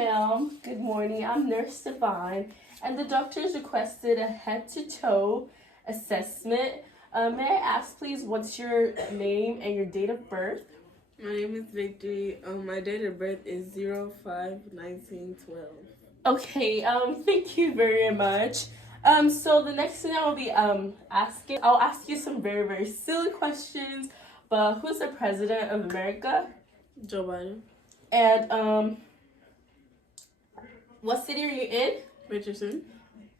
ma'am. Good morning. I'm Nurse Divine, and the doctors requested a head-to-toe assessment. May I ask, please, what's your name and your date of birth? My name is Victory. My date of birth is 05/1912. Okay. Thank you very much. So the next thing I will be asking, I'll ask you some very, very silly questions. But who's the president of America? Joe Biden. And what city are you in? Richardson.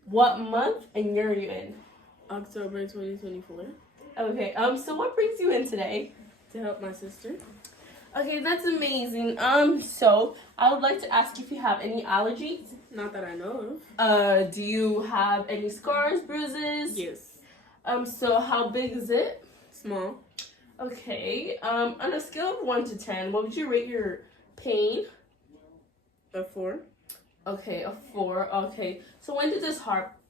What month and year are you in? October 2024. Okay, so what brings you in today? To help my sister. Okay, that's amazing. So I would like to ask if you have any allergies. Not that I know of. Do you have any scars, bruises? Yes. So how big is it? Small. Okay, on a scale of 1 to 10, what would you rate your pain? A 4. Okay, a 4. Okay, so when did this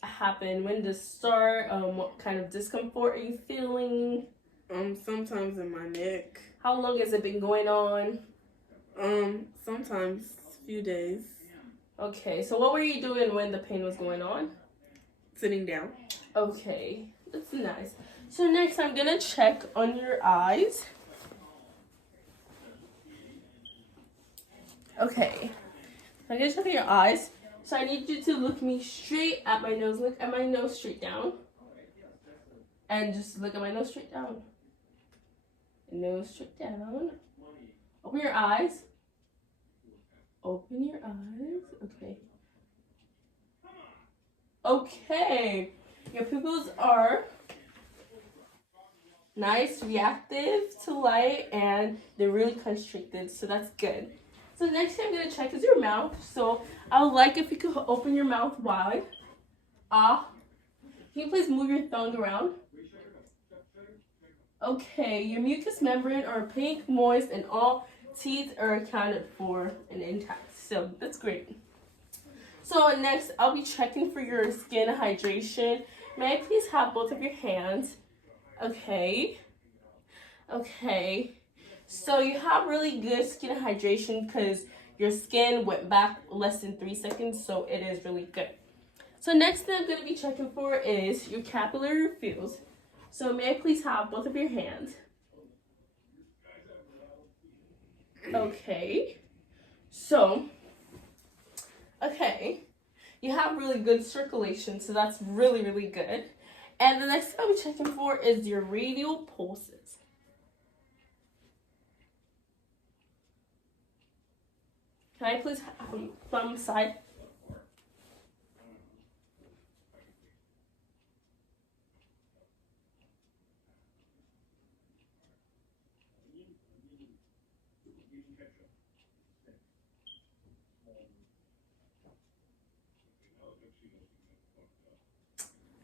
happen? When did it start? What kind of discomfort are you feeling? Sometimes in my neck. How long has it been going on? Sometimes few days. Okay, so what were you doing when the pain was going on? Sitting down. Okay, that's nice. So next I'm gonna check on your eyes. Okay, I'm gonna check on your eyes. So I need you to look me straight at my nose. Look at my nose straight down. And just look at my nose straight down. Nose straight down. Open your eyes. Open your eyes. Okay. Okay. Your pupils are nice, reactive to light, and they're really constricted, so that's good. So the next thing I'm gonna check is your mouth. So I would like if you could open your mouth wide. Can you please move your tongue around? Okay, your mucous membrane are pink, moist, and all teeth are accounted for and intact. So that's great. So next, I'll be checking for your skin hydration. May I please have both of your hands? Okay. Okay. So you have really good skin hydration because your skin went back less than 3 seconds, so it is really good. So next thing I'm going to be checking for is your capillary refills. So may I please have both of your hands? Okay. So, okay. You have really good circulation, so that's really, really good. And the next thing I'll be checking for is your radial pulses. Can I please have thumb side?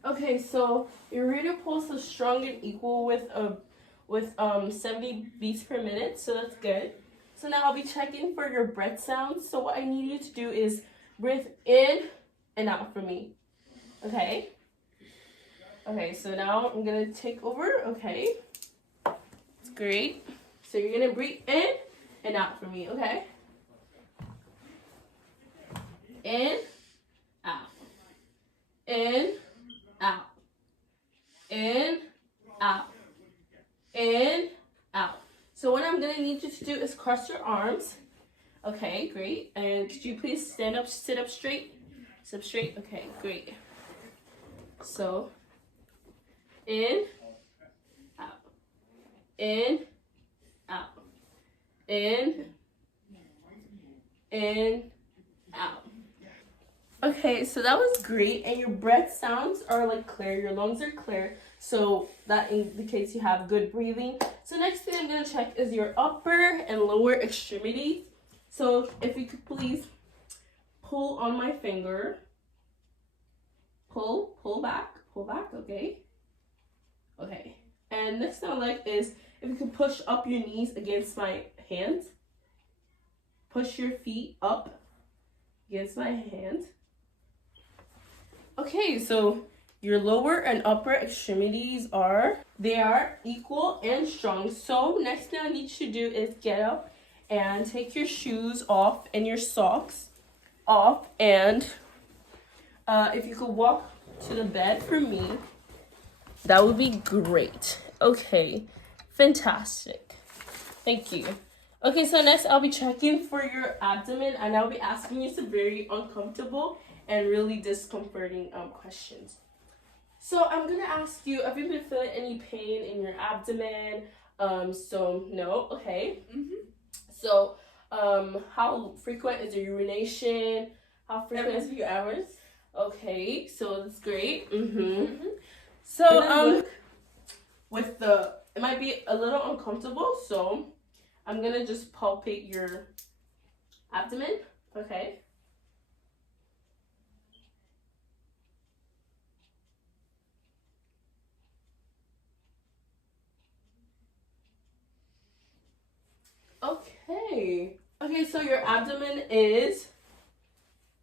Okay, so your radial pulse is strong and equal with 70 beats per minute, so that's good. So now I'll be checking for your breath sounds. So what I need you to do is breathe in and out for me. Okay? Okay, so now I'm gonna take over. Okay. That's great. So you're gonna breathe in and out for me, okay? In, out. In, out. In, out. In, out. So what I'm gonna need you to do is cross your arms. Okay, great. And could you please stand up, sit up straight? Sit up straight. Okay, great. So in, out. In, out. In, out. Okay, so that was great, and your breath sounds are like clear, your lungs are clear, so that indicates you have good breathing. So next thing I'm going to check is your upper and lower extremities. So if you could please pull on my finger, pull back, okay? Okay, and next thing I like is if you could push up your knees against my hands, push your feet up against my hands. Okay, so your lower and upper extremities are equal and strong. So next thing I need you to do is get up and take your shoes off and your socks. off, and if you could walk to the bed for me, that would be great. Okay, fantastic. Thank you. Okay, so next I'll be checking for your abdomen, and I'll be asking you some very uncomfortable and really discomforting questions. So I'm gonna ask you, have you been feeling any pain in your abdomen? So no, okay. So how frequent is your urination? How frequent? Every few hours. Okay, so that's great. So with the, it might be a little uncomfortable, so I'm gonna just palpate your abdomen. Okay. Okay. Okay, so your abdomen is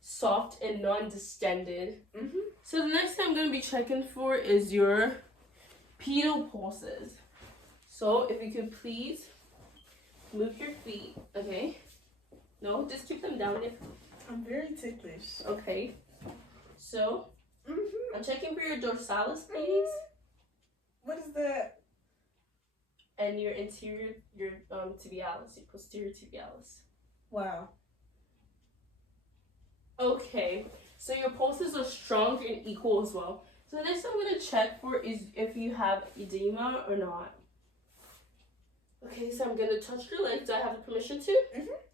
soft and non-distended. So the next thing I'm going to be checking for is your pedal pulses. So if you could please move your feet, okay? No, just keep them down. I'm very ticklish. Okay. So I'm checking for your dorsalis, please, What is that? and your anterior, your tibialis, your posterior tibialis. Wow. Okay, so your pulses are strong and equal as well. So the next thing I'm going to check for is if you have edema or not. Okay, so I'm going to touch your legs. Do I have the permission to?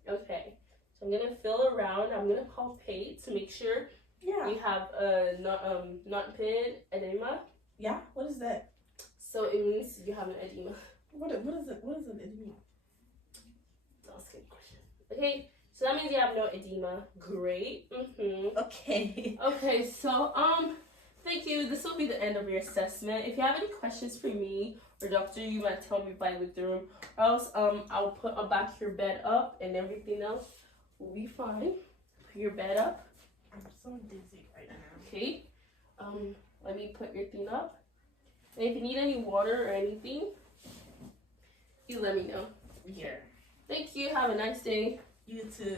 Okay, so I'm going to feel around. I'm going to palpate to make sure you have a not pin edema. Yeah. What is that? So it means you have an edema. What is it? What is an edema? That's a good question. Okay, so that means you have no edema. Great. Okay. Okay, so thank you. This will be the end of your assessment. If you have any questions for me or doctor, you might tell me by leave the room. Or else I'll put back your bed up and everything else will be fine. Put your bed up. I'm so dizzy right now. Okay. Let me put your thing up. And if you need any water or anything, you let me know. Yeah. Thank you. Have a nice day. You too.